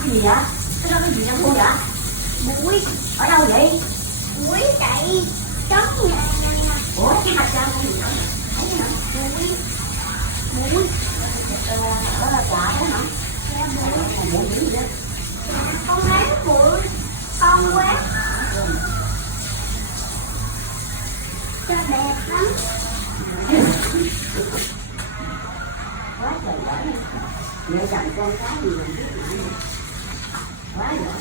Cái gì vậy? Cái đó cái gì đang mua vậy? Muối. Ở đâu vậy? Muối chạy trống nè. Ủa cái hạt ra con gì nữa? Thấy hả? Muối. Muối. Đó là quả đó hả? Dạ muối. Muối gì đó? Con lấy muối. Con quá. Cho đẹp lắm. Quá trời giỏi. Mẹ chồng con cái gì mà biết nè. Quá giỏi.